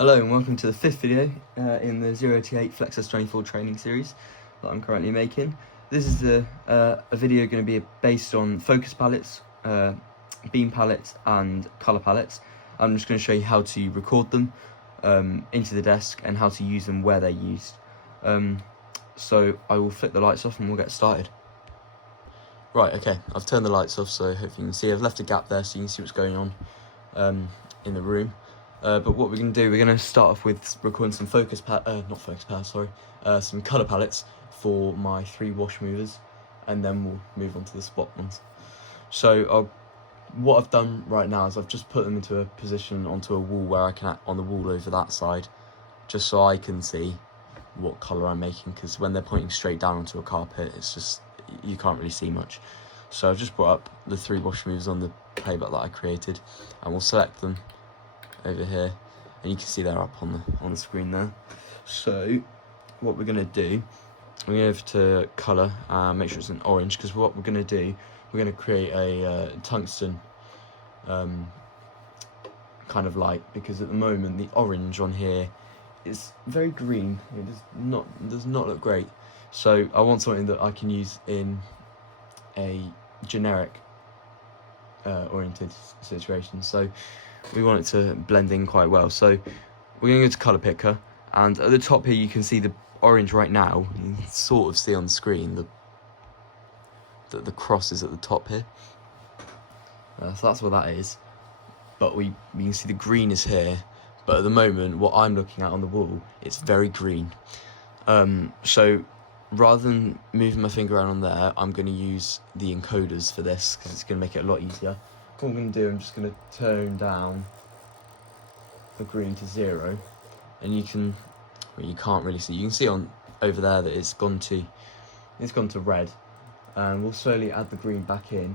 Hello and welcome to the fifth video in the 0 to 8 Flex s24 training series that I'm currently making. This is a video going to be based on focus palettes, beam palettes and colour palettes. I'm just going to show you how to record them into the desk and how to use them where they're used. So I will flick the lights off and we'll get started. Right, okay, I've turned the lights off so hopefully you can see. I've left a gap there so you can see what's going on in the room. But what we're going to do, we're going to start off with recording some some colour palettes for my 3 wash movers, and then we'll move on to the spot ones. So what I've done right now is I've just put them into a position onto a wall where I can, on the wall over that side, just so I can see what colour I'm making, because when they're pointing straight down onto a carpet, it's just, you can't really see much. So I've just brought up the 3 wash movers on the playback that I created, and we'll select them over here, and you can see they're up on the screen there. So what we're going to do, we're going to go over to colour and make sure it's an orange, because what we're going to do, we're going to create a tungsten kind of light, because at the moment the orange on here is very green. It does not look great. So I want something that I can use in a generic oriented situation. So we want it to blend in quite well. So we're going to go to colour picker, and at the top here you can see the orange right now. You can sort of see on the screen the cross is at the top here. So that's what that is. But we can see the green is here. But at the moment, what I'm looking at on the wall, it's very green. So rather than moving my finger around on there, I'm going to use the encoders for this, because it's going to make it a lot easier. What I'm going to do, I'm just going to turn down the green to 0, and you can't really see. You can see on over there that it's gone to red, and we'll slowly add the green back in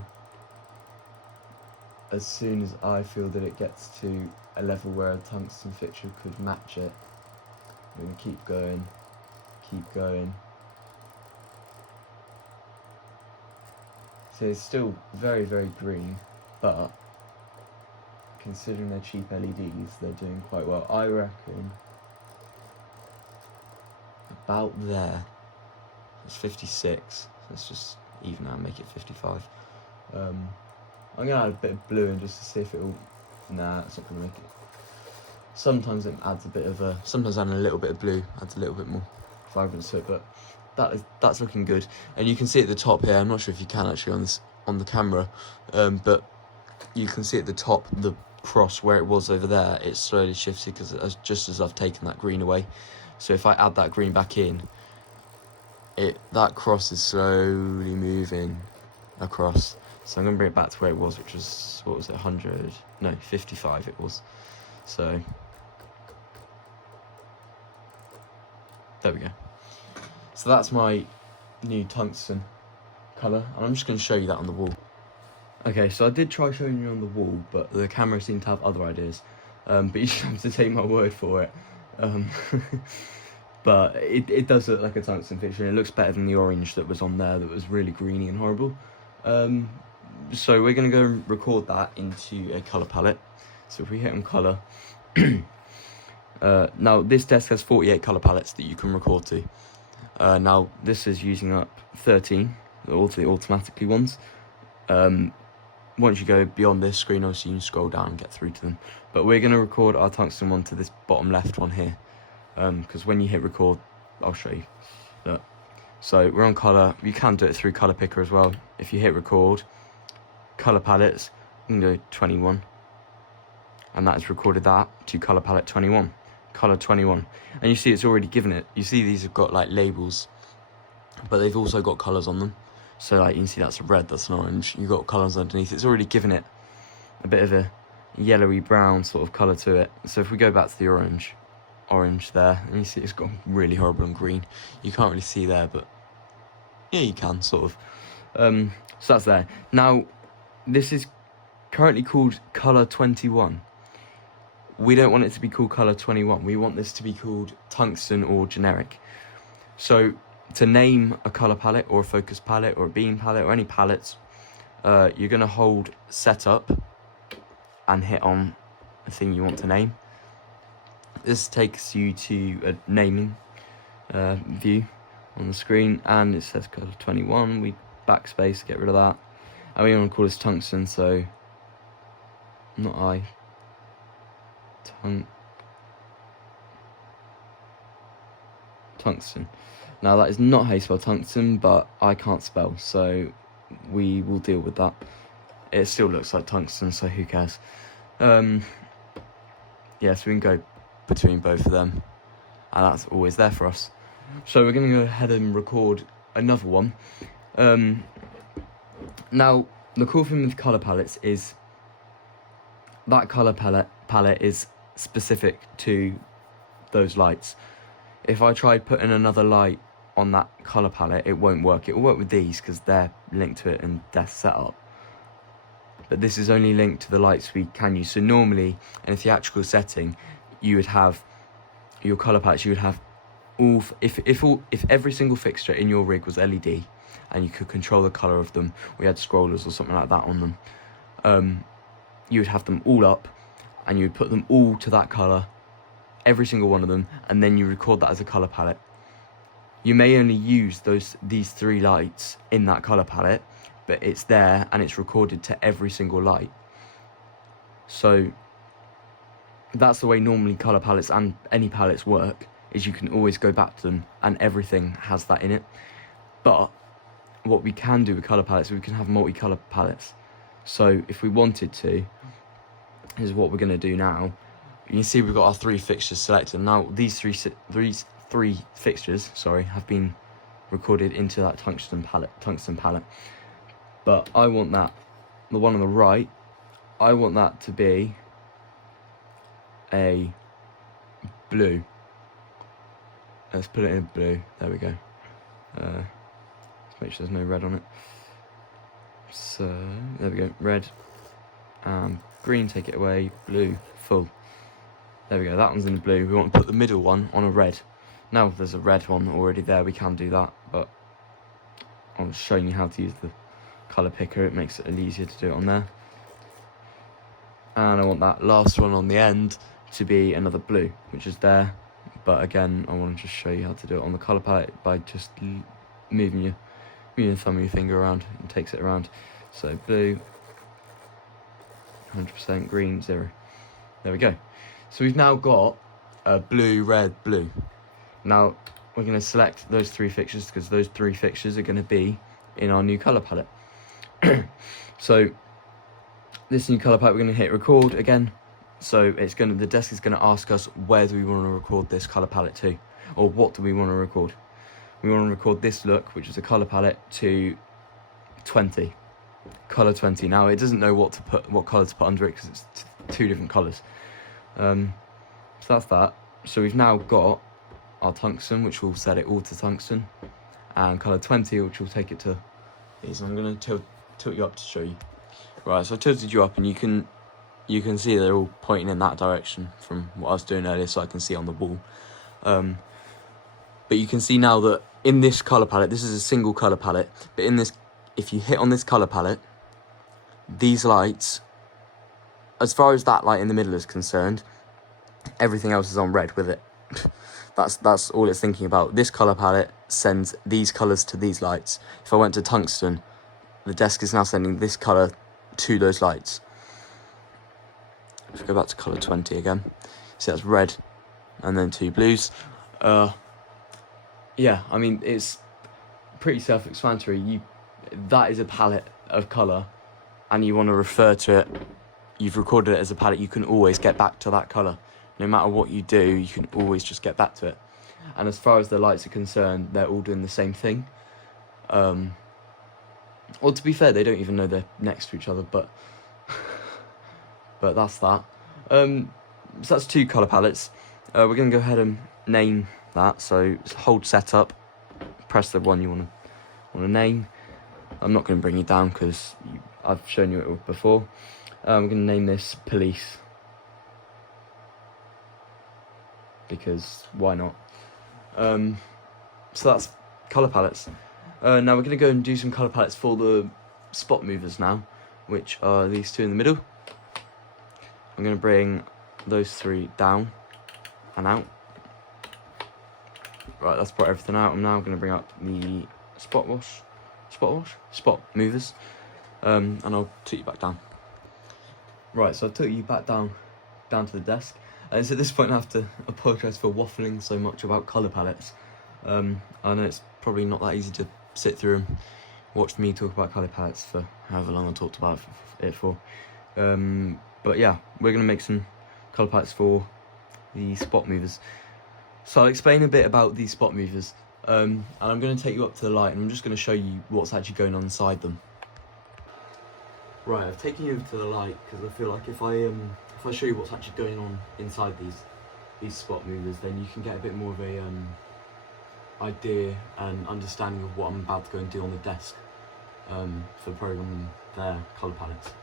as soon as I feel that it gets to a level where a tungsten fixture could match it. We're going to keep going. So it's still very, very green, but considering they're cheap LEDs, they're doing quite well. I reckon about there. It's 56. So let's just even out and make it 55. I'm going to add a bit of blue in just to see if it'll... Nah, it's not going to make it. Sometimes it adds a bit of a... Sometimes adding a little bit of blue adds a little bit more vibrance to it, but that's looking good. And you can see at the top here, I'm not sure if you can actually on the camera, but you can see at the top the cross where it was over there. It's slowly shifted because just as I've taken that green away. So if I add that green back in, that cross is slowly moving across. So I'm going to bring it back to where it was, which was, what was it, 100? No, 55 it was. So there we go. So that's my new tungsten colour, and I'm just going to show you that on the wall. Okay, so I did try showing you on the wall, but the camera seemed to have other ideas. But you just have to take my word for it. But it does look like a tungsten fixture, and it looks better than the orange that was on there that was really greeny and horrible. So we're going to go and record that into a colour palette. So if we hit on colour... now this desk has 48 colour palettes that you can record to. Now this is using up 13, all the automatically ones. Once you go beyond this screen, obviously you can scroll down and get through to them. But we're going to record our tungsten one to this bottom left one here, because when you hit record, I'll show you. Look. So we're on colour. You can do it through colour picker as well. If you hit record, colour palettes, you can go 21, and that has recorded that to colour palette 21. Colour 21, and you see it's already given it. You see these have got like labels, but they've also got colours on them. So like you can see that's a red, that's an orange. You've got colours underneath. It's already given it a bit of a yellowy brown sort of colour to it. So if we go back to the orange there, and you see it's got really horrible and green. You can't really see there, but yeah, you can sort of. So that's there. Now this is currently called colour 21. We don't want it to be called colour 21. We want this to be called tungsten or generic. So to name a colour palette or a focus palette or a beam palette or any palettes, you're going to hold setup and hit on the thing you want to name. This takes you to a naming view on the screen, and it says color 21. We backspace, get rid of that, and we want to call this tungsten. So not tungsten. Now that is not how you spell tungsten, but I can't spell, so we will deal with that. It still looks like tungsten, so who cares? Yeah, so we can go between both of them, and that's always there for us. So we're going to go ahead and record another one. Now, the cool thing with colour palettes is that colour palette is specific to those lights. If I tried putting another light on that colour palette, it won't work. It will work with these because they're linked to it and they're set up. But this is only linked to the lights we can use. So normally, in a theatrical setting, you would have your colour palettes, you would have if every single fixture in your rig was LED and you could control the colour of them, we had scrollers or something like that on them, you would have them all up and you would put them all to that colour, every single one of them, and then you record that as a colour palette. You may only use these 3 lights in that colour palette, but it's there and it's recorded to every single light. So that's the way normally colour palettes and any palettes work, is you can always go back to them and everything has that in it. But what we can do with colour palettes, we can have multicolour palettes. So if we wanted to, is what we're going to do now. You can see we've got our 3 fixtures selected. Now these three fixtures, have been recorded into that tungsten palette. But I want that, the one on the right, I want that to be a blue. Let's put it in blue. There we go. Let's make sure there's no red on it. So there we go. Red, green, take it away. Blue, full. There we go. That one's in blue. We want to put the middle one on a red. Now there's a red one already there. We can do that, but I'm showing you how to use the colour picker. It makes it easier to do it on there. And I want that last one on the end to be another blue, which is there. But again, I want to just show you how to do it on the colour palette by just moving your thumb of your finger around, and takes it around. So blue, 100%, green, 0. There we go. So we've now got a blue, red, blue. Now we're going to select those 3 fixtures because those 3 fixtures are going to be in our new colour palette. So this new colour palette, we're going to hit record again. So the desk is going to ask us, where do we want to record this colour palette to, or what do we want to record? We want to record this look, which is a colour palette, to 20, colour 20. Now it doesn't know what colour to put under it because it's 2 different colours. So that's that. So we've now got our tungsten, which will set it all to tungsten, and colour 20, which will take it to these. I'm going to tilt you up to show you. Right, so I tilted you up, and you can see they're all pointing in that direction from what I was doing earlier, so I can see on the wall. But you can see now that in this colour palette, this is a single colour palette, but in this, if you hit on this colour palette, these lights, as far as that light in the middle is concerned, everything else is on red with it. That's all it's thinking about. This colour palette sends these colours to these lights. If I went to tungsten, the desk is now sending this colour to those lights. If we go back to colour 20 again, see that's red and then 2 blues. Yeah, I mean, it's pretty self-explanatory. That is a palette of colour, and you want to refer to it, you've recorded it as a palette, you can always get back to that colour. No matter what you do, you can always just get back to it. And as far as the lights are concerned, they're all doing the same thing. Well, to be fair, they don't even know they're next to each other, but that's that. So that's 2 colour palettes. We're going to go ahead and name that. So hold setup, press the one you want to name. I'm not going to bring you down because I've shown you it before. We're going to name this police, because why not? So that's colour palettes. Now we're going to go and do some colour palettes for the spot movers now, which are these 2 in the middle. I'm going to bring those 3 down and out. Right, that's brought everything out. I'm now going to bring up the spot movers, and I'll take you back down. Right, so I took you back down to the desk. And it's at this point I have to apologise for waffling so much about colour palettes. I know it's probably not that easy to sit through and watch me talk about colour palettes for however long I talked about it for. But yeah, we're going to make some colour palettes for the spot movers. So I'll explain a bit about these spot movers, and I'm going to take you up to the light and I'm just going to show you what's actually going on inside them. Right, I've taken you over to the light because I feel like if I show you what's actually going on inside these spot movers, then you can get a bit more of a idea and understanding of what I'm about to go and do on the desk for programming their colour palettes.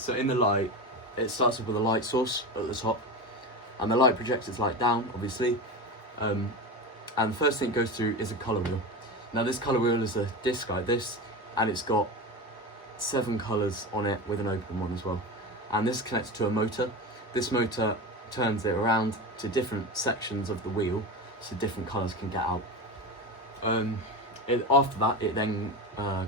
So in the light, it starts off with a light source at the top, and the light projects its light down, obviously, and the first thing it goes through is a colour wheel. Now this colour wheel is a disc like this, and it's got 7 colours on it with an open one as well, and this connects to a motor. This motor turns it around to different sections of the wheel so different colours can get out. After that, it then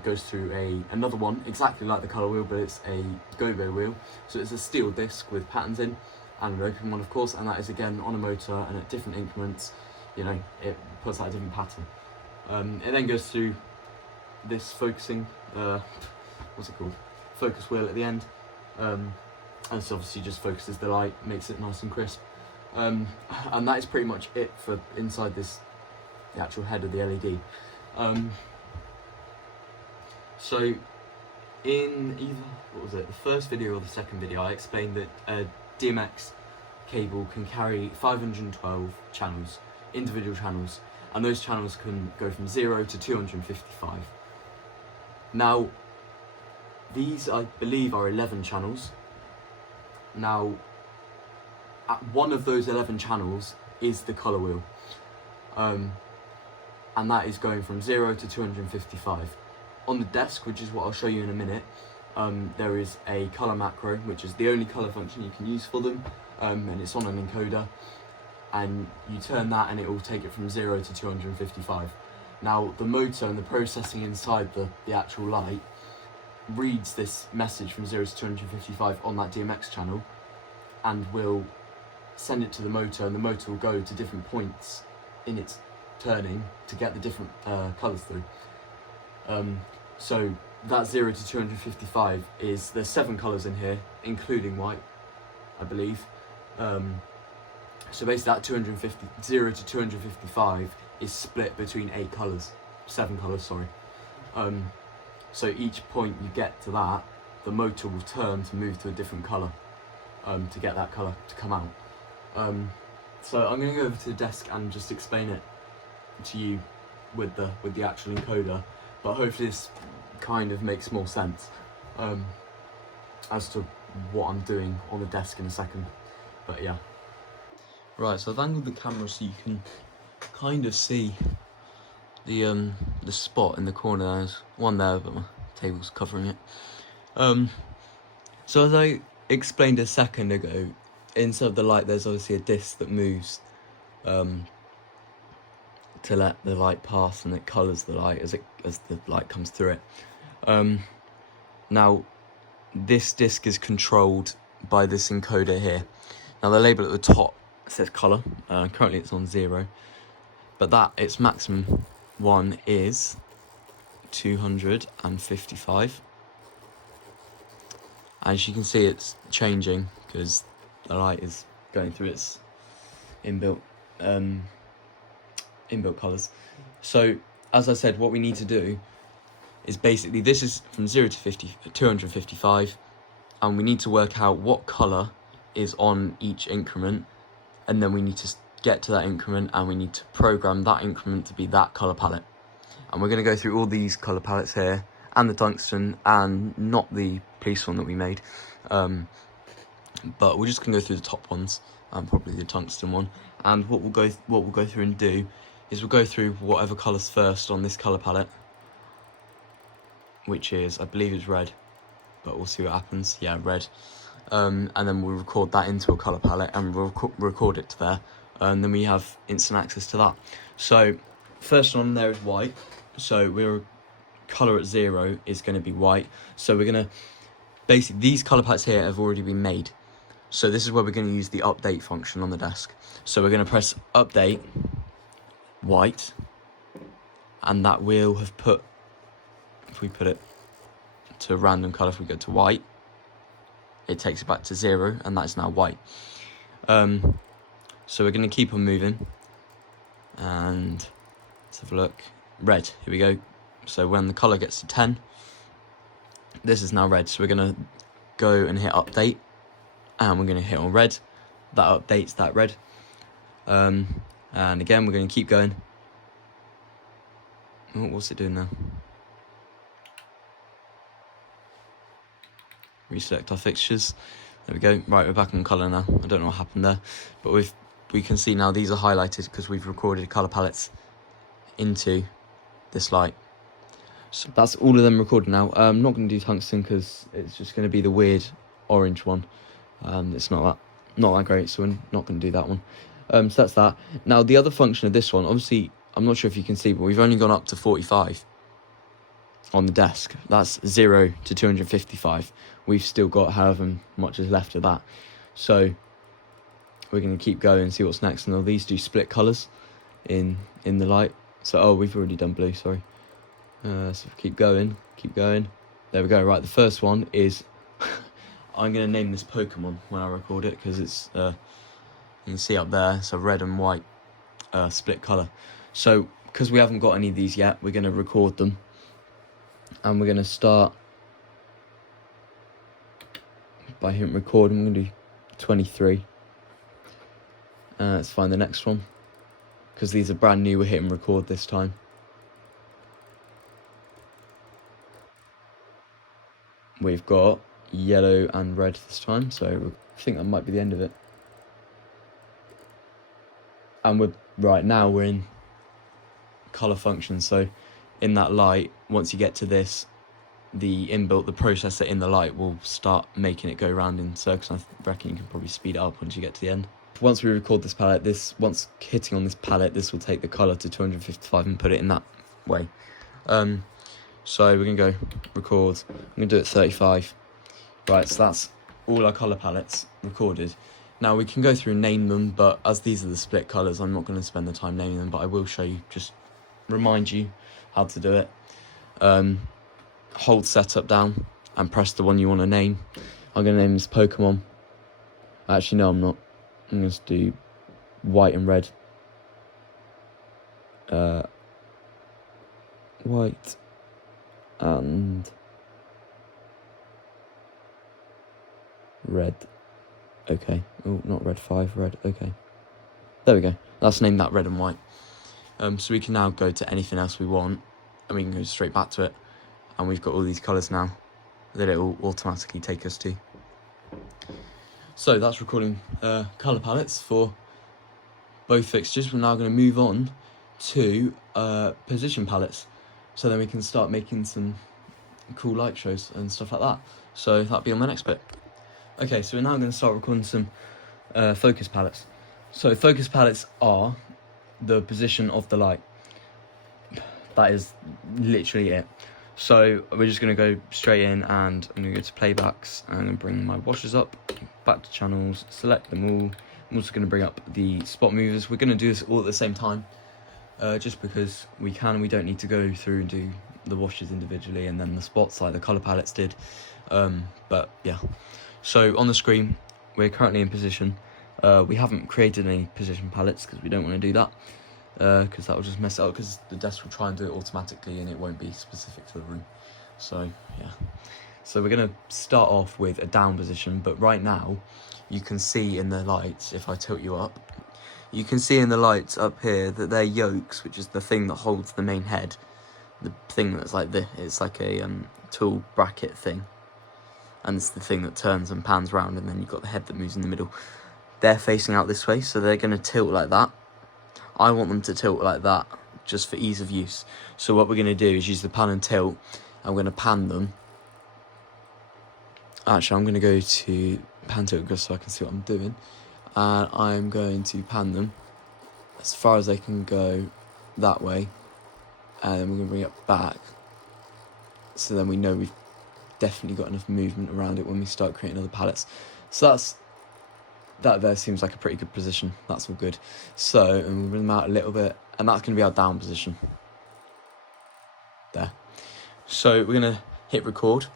goes through another one exactly like the colour wheel, but it's a gobo wheel, so it's a steel disc with patterns in and an open one, of course, and that is again on a motor, and at different increments, you know, it puts out a different pattern. It then goes through this focusing what's it called? Focus wheel at the end, and this obviously just focuses the light, makes it nice and crisp, and that is pretty much it for inside the actual head of the LED. So in either, the first video or the second video, I explained that a DMX cable can carry 512 channels, individual channels, and those channels can go from 0 to 255. Now, these, I believe, are 11 channels. Now, at one of those 11 channels is the colour wheel, and that is going from 0 to 255. On the desk, which is what I'll show you in a minute, there is a colour macro, which is the only colour function you can use for them, and it's on an encoder, and you turn that and it will take it from 0 to 255. Now, the motor and the processing inside the actual light reads this message from 0 to 255 on that DMX channel and will send it to the motor, and the motor will go to different points in its turning to get the different colours through. So that 0 to 255 is, there's 7 colours in here, including white, I believe. So basically that 0 to 255 is split between 7 colours, sorry. So each point you get to that, the motor will turn to move to a different colour to get that colour to come out. So I'm going to go over to the desk and just explain it to you with the actual encoder, but hopefully this kind of makes more sense as to what I'm doing on the desk in a second. But yeah. Right, so I've angled the camera so you can kind of see the spot in the corner. There's one there, but my table's covering it. So as I explained a second ago, inside the light there's obviously a disc that moves to let the light pass, and it colours the light as the light comes through it. Now, this disc is controlled by this encoder here. Now, the label at the top says colour. Currently it's on 0, but its maximum one is 255. As you can see, it's changing because the light is going through its inbuilt colours. So, as I said, what we need to do is basically, this is from 0 to 255, and we need to work out what colour is on each increment, and then we need to get to that increment, and we need to program that increment to be that colour palette. And we're going to go through all these colour palettes here, and the tungsten, and not the police one that we made, but we're just going to go through the top ones, and probably the tungsten one. And what we'll go through and do is we'll go through whatever colour's first on this colour palette, which is, I believe it's red, but we'll see what happens. Yeah, red. And then we'll record that into a colour palette, and we'll record it to there. and then we have instant access to that. So first one there is white, so we're colour at 0 is going to be white. So we're going to basically, these colour palettes here have already been made, so this is where we're going to use the update function on the desk. So we're going to press update white, and that will have put, if we put it to a random colour, if we go to white, it takes it back to 0, and that's now white. So we're going to keep on moving, and let's have a look. Red, here we go. So when the colour gets to 10, this is now red. So we're going to go and hit update, and we're going to hit on red. That updates that red. And again, we're going to keep going. Oh, what's it doing now? Reselect our fixtures. There we go. Right, we're back on colour now. I don't know what happened there, but we can see now these are highlighted because we've recorded colour palettes into this light. So that's all of them recorded now. I'm not going to do tungsten because it's just going to be the weird orange one. It's not that great, so we're not going to do that one. So that's that. Now the other function of this one, obviously, I'm not sure if you can see, but we've only gone up to 45 on the desk. That's 0 to 255. We've still got however much is left of that. So we're going to keep going and see what's next. Now these do split colours in the light. So, oh, we've already done blue, sorry. So keep going. There we go. Right, the first one is, I'm going to name this Pokemon when I record it, because it's, you can see up there, it's a red and white split colour. So, because we haven't got any of these yet, we're going to record them. And we're going to start by hitting record. I'm going to do 23. Let's find the next one, because these are brand new. We're hitting record this time. We've got yellow and red this time, so I think that might be the end of it. And right now we're in colour function, so in that light, once you get to this, the processor in the light will start making it go round in circles. I reckon you can probably speed it up once you get to the end. Once we record this palette, once hitting on this palette, this will take the colour to 255 and put it in that way. So we're going to go record. I'm going to do it 35. Right, so that's all our colour palettes recorded. Now we can go through and name them, but as these are the split colours, I'm not going to spend the time naming them, but I will show you, just remind you how to do it. Hold setup down and press the one you want to name. I'm going to name this Pokemon. Actually, no, I'm not. I'm going to do white and red. White and red. Okay. Oh, not red 5, red. Okay. There we go. Let's name that red and white. So we can now go to anything else we want, and we can go straight back to it. And we've got all these colours now that it will automatically take us to. So that's recording colour palettes for both fixtures. We're now going to move on to position palettes. So then we can start making some cool light shows and stuff like that. So that'll be on the next bit. Okay, so we're now going to start recording some focus palettes. So focus palettes are the position of the light. That is literally it. So we're just going to go straight in, and I'm going to go to playbacks, and I'm going to bring my washers up, back to channels, select them all. I'm also going to bring up the spot movers. We're going to do this all at the same time, just because we can. We don't need to go through and do the washes individually and then the spots like the colour palettes did. But yeah, so on the screen we're currently in position. We haven't created any position palettes because we don't want to do that, because that will just mess it up, because the desk will try and do it automatically and it won't be specific to the room. So yeah, so we're going to start off with a down position, but right now you can see in the lights, if I tilt you up, you can see in the lights up here that they're yokes, which is the thing that holds the main head, the thing that's like this. It's like a tool bracket thing, and it's the thing that turns and pans round, and then you've got the head that moves in the middle. They're facing out this way, so they're going to tilt like that. I want them to tilt like that, just for ease of use. So what we're going to do is use the pan and tilt. I'm going to pan them. Actually, I'm going to go to pan tilt just so I can see what I'm doing. And I'm going to pan them as far as they can go that way, and then we're going to bring it back, so then we know we've definitely got enough movement around it when we start creating other pallets. So that there seems like a pretty good position. That's all good. So, and we'll bring them out a little bit, and that's going to be our down position. There. So we're going to hit record.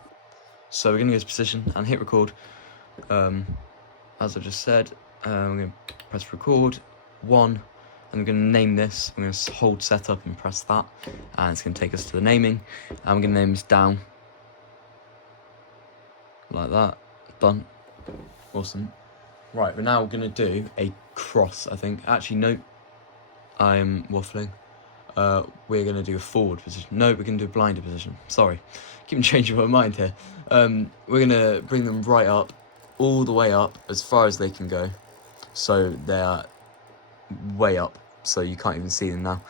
So we're going to go to position and hit record. As I just said, we're going to press record 1, and we're going to name this. I'm going to hold setup and press that, and it's going to take us to the naming, and we're going to name this down like that. Done. Awesome. Right, we're now going to do a cross, I think. Actually, no, I'm waffling. We're going to do a forward position. No, we're going to do a blinder position. Sorry, keep changing my mind here. We're going to bring them right up, all the way up, as far as they can go. So they're way up, so you can't even see them now.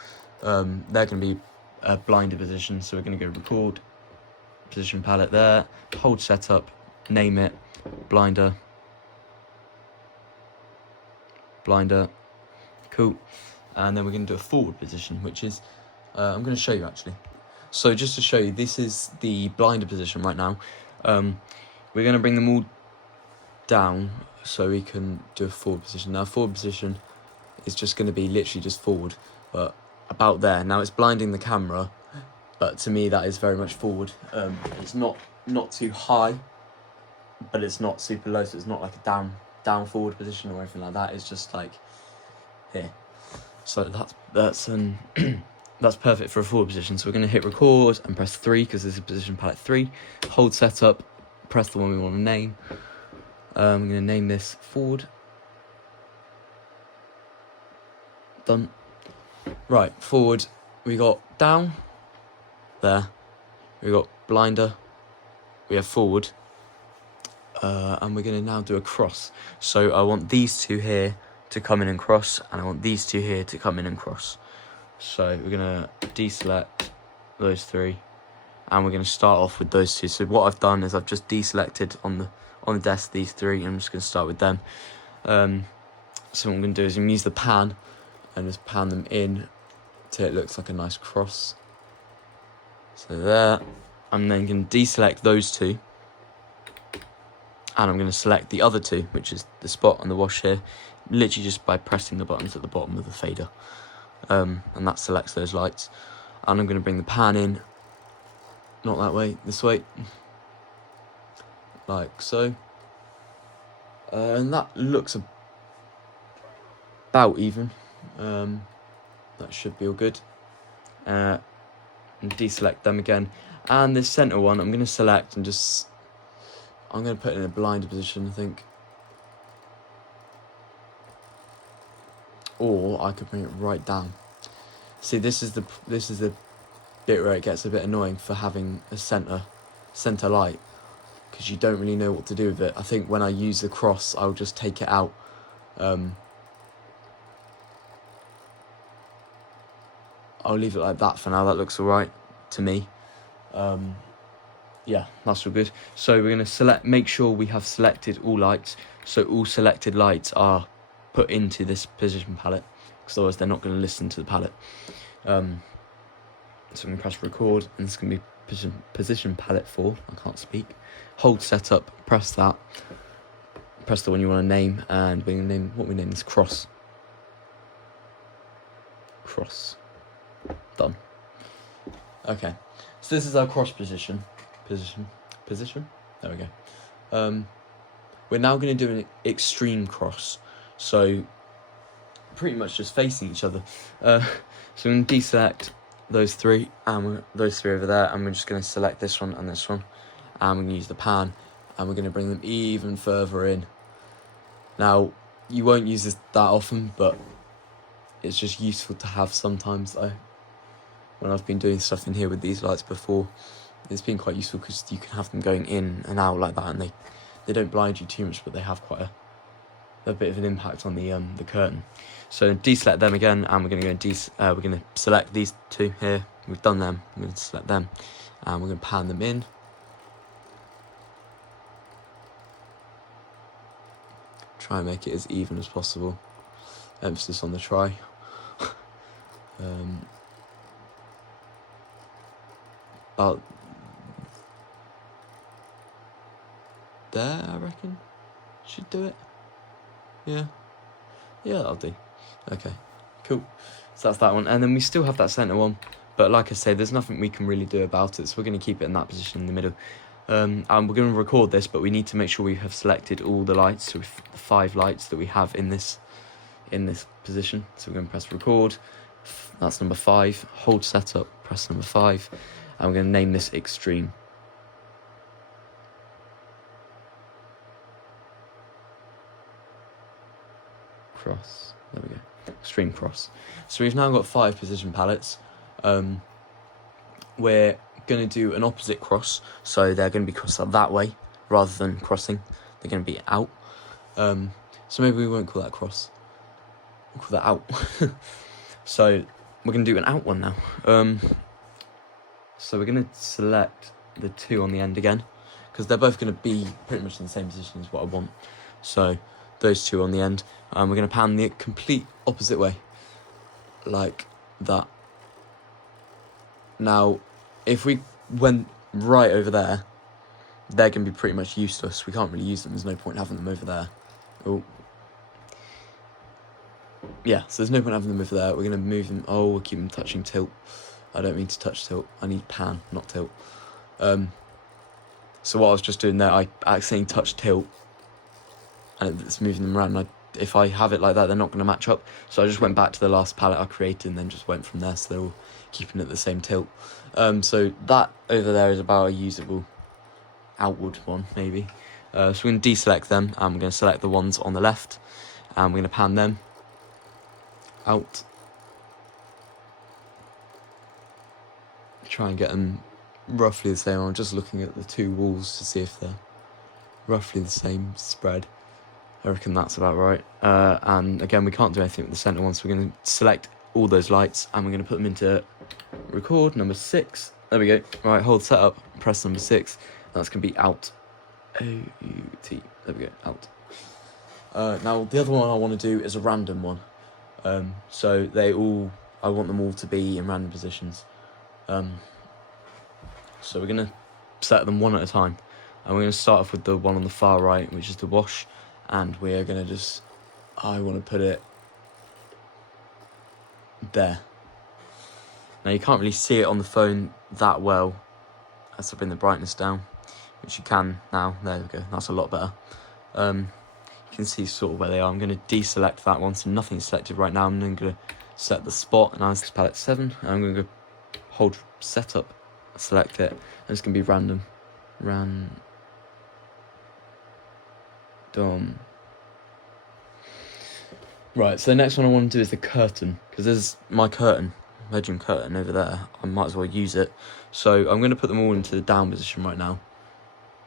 They're going to be a blinder position, so we're going to go record, position palette there, hold setup, name it, blinder, cool. And then we're going to do a forward position, which is, I'm going to show you actually. So just to show you, this is the blinder position right now. We're going to bring them all down so we can do a forward position. Now forward position is just going to be literally just forward, but about there. Now it's blinding the camera, but to me that is very much forward. It's not too high, but it's not super low, so it's not like a down forward position or anything like that. It's just like here. So that's that's perfect for a forward position. So we're going to hit record and press 3 because this is position palette 3. Hold setup, press the one we want to name. I'm going to name this forward. Done. Right, forward. We got down there. We got blinder. We have forward. And we're going to now do a cross. So I want these two here to come in and cross, and I want these two here to come in and cross. So we're going to deselect those 3, and we're going to start off with those 2. So what I've done is I've just deselected on the desk these 3, and I'm just going to start with them. So what I'm going to do is I'm going to use the pan and just pan them in till it looks like a nice cross. So there. I'm then going to deselect those 2, and I'm going to select the other 2, which is the spot on the wash here, literally just by pressing the buttons at the bottom of the fader. And that selects those lights. And I'm going to bring the pan in, not that way, this way, like so. And that looks about even. That should be all good. And deselect them again. And this centre one, I'm going to select and just, I'm going to put it in a blinder position, I think. Or I could bring it right down. See, this is the bit where it gets a bit annoying for having a centre light, because you don't really know what to do with it. I think when I use the cross, I'll just take it out. I'll leave it like that for now. That looks alright to me. Yeah, that's all good. So we're going to make sure we have selected all lights. So all selected lights are put into this position palette, because otherwise they're not going to listen to the palette. So I'm going to press record, and it's going to be position palette 4. I can't speak. Hold setup, press that. Press the one you want to name, and we're going to name, what we name this, cross. Cross. Done. Okay, so this is our cross position. There we go. We're now going to do an extreme cross. So pretty much just facing each other. So I'm going to deselect those 3, and those 3 over there, and we're just going to select this one and this one, and we're going to use the pan, and we're going to bring them even further in. Now, you won't use this that often, but it's just useful to have sometimes. When I've been doing stuff in here with these lights before, it's been quite useful because you can have them going in and out like that, and they don't blind you too much, but they have quite a bit of an impact on the curtain. So deselect them again, and we're going to go we're going to select these 2 here. We've done them. We're going to select them, and we're going to pan them in. Try and make it as even as possible. Emphasis on the try. About there, I reckon. Should do it. Yeah, that'll do. Okay, cool. So that's that one, and then we still have that centre one, but like I say, there's nothing we can really do about it, so we're going to keep it in that position in the middle. And we're going to record this, but we need to make sure we have selected all the lights, so the 5 lights that we have in this position. So we're going to press record. That's number 5. Hold setup. Press number 5, and we're going to name this extreme. Cross. There we go. Extreme cross. So we've now got 5 position palettes. We're going to do an opposite cross, so they're going to be crossed up that way rather than crossing. They're going to be out. So maybe we won't call that cross. We'll call that out. So we're going to do an out one now. So we're going to select the 2 on the end again, because they're both going to be pretty much in the same position as what I want. So those 2 on the end, we're going to pan the complete opposite way, like that. Now, if we went right over there, they're going to be pretty much useless. We can't really use them. There's no point having them over there. Oh. Yeah, so there's no point having them over there. We're going to move them. Oh, we'll keep them touching tilt. I don't mean to touch tilt. I need pan, not tilt. So what I was just doing there, I accidentally touched tilt, and it's moving them around. If I have it like that, they're not going to match up. So I just went back to the last palette I created and then just went from there, so they're all keeping it the same tilt. So that over there is about a usable outward one, maybe. So we're going to deselect them, and we're going to select the ones on the left, and we're going to pan them out. Try and get them roughly the same. I'm just looking at the 2 walls to see if they're roughly the same spread. I reckon that's about right. And again, we can't do anything with the centre one, so we're going to select all those lights, and we're going to put them into record number 6. There we go. Right, hold setup, press number 6. That's going to be out. O-U-T. There we go, out. Now, the other one I want to do is a random one. So I want them all to be in random positions. So we're going to set them one at a time. And we're going to start off with the one on the far right, which is the wash. And we're going to I want to put it there. Now, you can't really see it on the phone that well as I bring the brightness down, which you can now. There we go. That's a lot better. You can see sort of where they are. I'm going to deselect that one, so nothing's selected right now. I'm then going to set the spot, and it's palette 7. And I'm going to go hold setup, select it, and it's going to be random. Right, so the next one I want to do is the curtain, because there's my bedroom curtain over there. I might as well use it. So I'm going to put them all into the down position right now,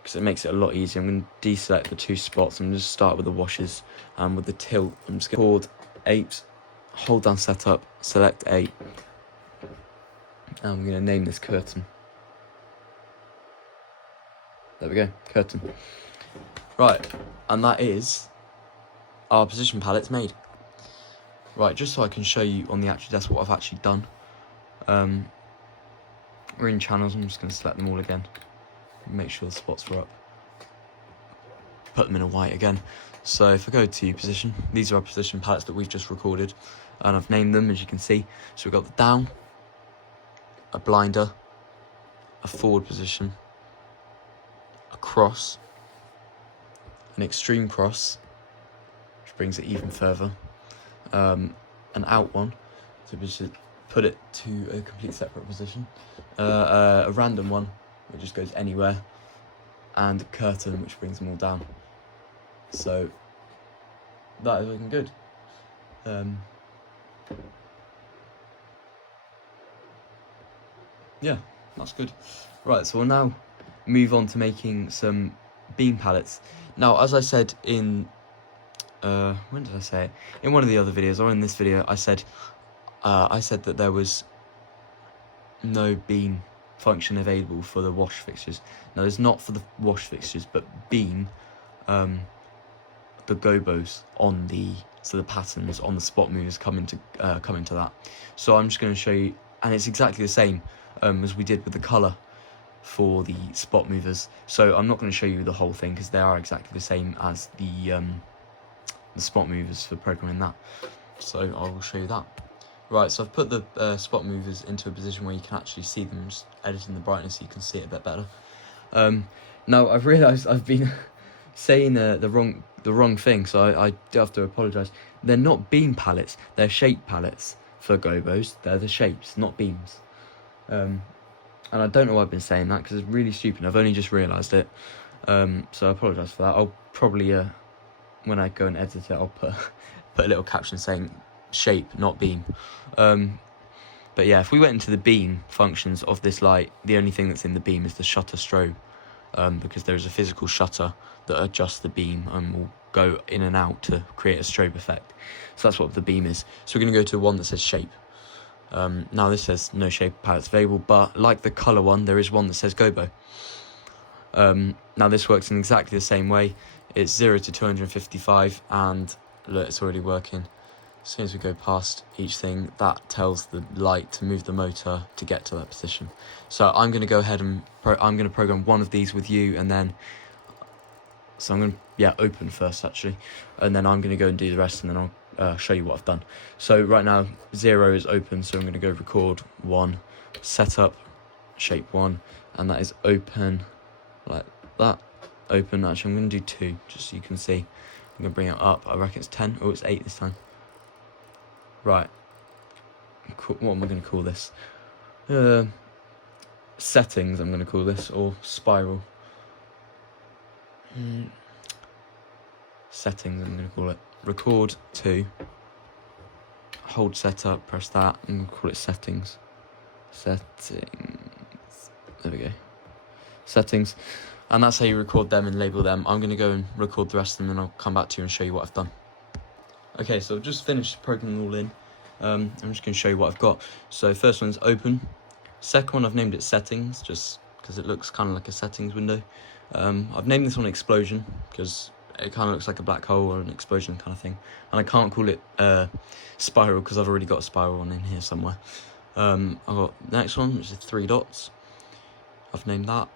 because it makes it a lot easier. I'm going to deselect the 2 spots. I'm going to start with the washes, and with the tilt, I'm just going to record 8, hold down setup, select 8, and I'm going to name this curtain. There we go, curtain. Right, and that is our position palettes made. Right, just so I can show you on the actual desk what I've actually done. We're in channels. I'm just going to select them all again. Make sure the spots are up. Put them in a white again. So if I go to position, these are our position palettes that we've just recorded. And I've named them, as you can see. So we've got the down, a blinder, a forward position, a cross, an extreme cross, which brings it even further, an out one, so we should put it to a complete separate position, a random one, which just goes anywhere, and a curtain, which brings them all down. So that is looking good. Yeah, that's good. Right, so we'll now move on to making some beam palettes. Now, as I said in when did I say it? In one of the other videos, or in this video, I said that there was no beam function available for the wash fixtures. Now, there's not for the wash fixtures, but beam, the gobos on the so the patterns on the spot movers come into that. So I'm just going to show you, and it's exactly the same as we did with the colour for the spot movers. So I'm not going to show you the whole thing because they are exactly the same as the spot movers for programming that. So I will show you that. Right, so I've put the spot movers into a position where you can actually see them, just editing the brightness so you can see it a bit better. Now I've realised I've been saying the wrong thing, so I do have to apologise. They're not beam palettes, they're shape palettes for gobos. They're the shapes, not beams. And I don't know why I've been saying that because it's really stupid. I've only just realised it. So I apologise for that. I'll probably when I go and edit it, I'll put a little caption saying shape, not beam. But yeah, if we went into the beam functions of this light, the only thing that's in the beam is the shutter strobe, because there's a physical shutter that adjusts the beam and will go in and out to create a strobe effect. So that's what the beam is. So we're going to go to one that says shape. Now this says no shape palettes available, but like the colour one, there is one that says gobo. Now this works in exactly the same way. It's 0 to 255, and look, it's already working. As soon as we go past each thing, that tells the light to move the motor to get to that position. So I'm going to go ahead and I'm going to program one of these with you, and then so I'm going to open first actually, and then I'm going to go and do the rest, and then I'll show you what I've done. So right now 0 is open, so I'm going to go record 1, setup, shape 1, and that is open like that. Open. Actually, I'm going to do 2 just so you can see. I'm going to bring it up. I reckon it's 10. Oh, it's 8 this time. Right. What am I going to call this? Settings, I'm going to call this, or spiral. Settings, I'm going to call it. Record 2. Hold setup, press that. I'm going to call it settings. Settings. There we go. Settings. And that's how you record them and label them. I'm going to go and record the rest of them, and then I'll come back to you and show you what I've done. Okay, so I've just finished programming them all in. I'm just going to show you what I've got. So first one's open. Second one, I've named it settings, just because it looks kind of like a settings window. I've named this one explosion, because it kind of looks like a black hole or an explosion kind of thing. And I can't call it spiral, because I've already got a spiral one in here somewhere. I've got the next one, which is 3 dots. I've named that.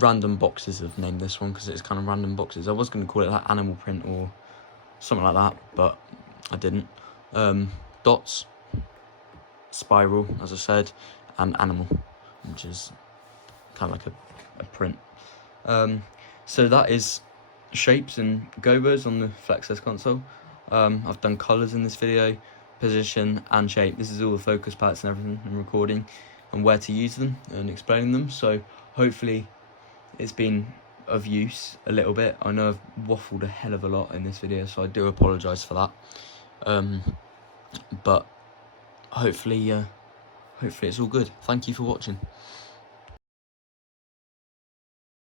Random boxes, I've named this one, because it's kind of random boxes. I was going to call it like animal print or something like that, but I didn't. Dots, spiral, as I said, and animal, which is kind of like a print. So that is shapes and gobos on the FlexS console. I've done colours in this video, position and shape. This is all the focus palettes and everything, and recording and where to use them and explaining them. So hopefully it's been of use a little bit. I know I've waffled a hell of a lot in this video, so I do apologise for that. But hopefully it's all good. Thank you for watching.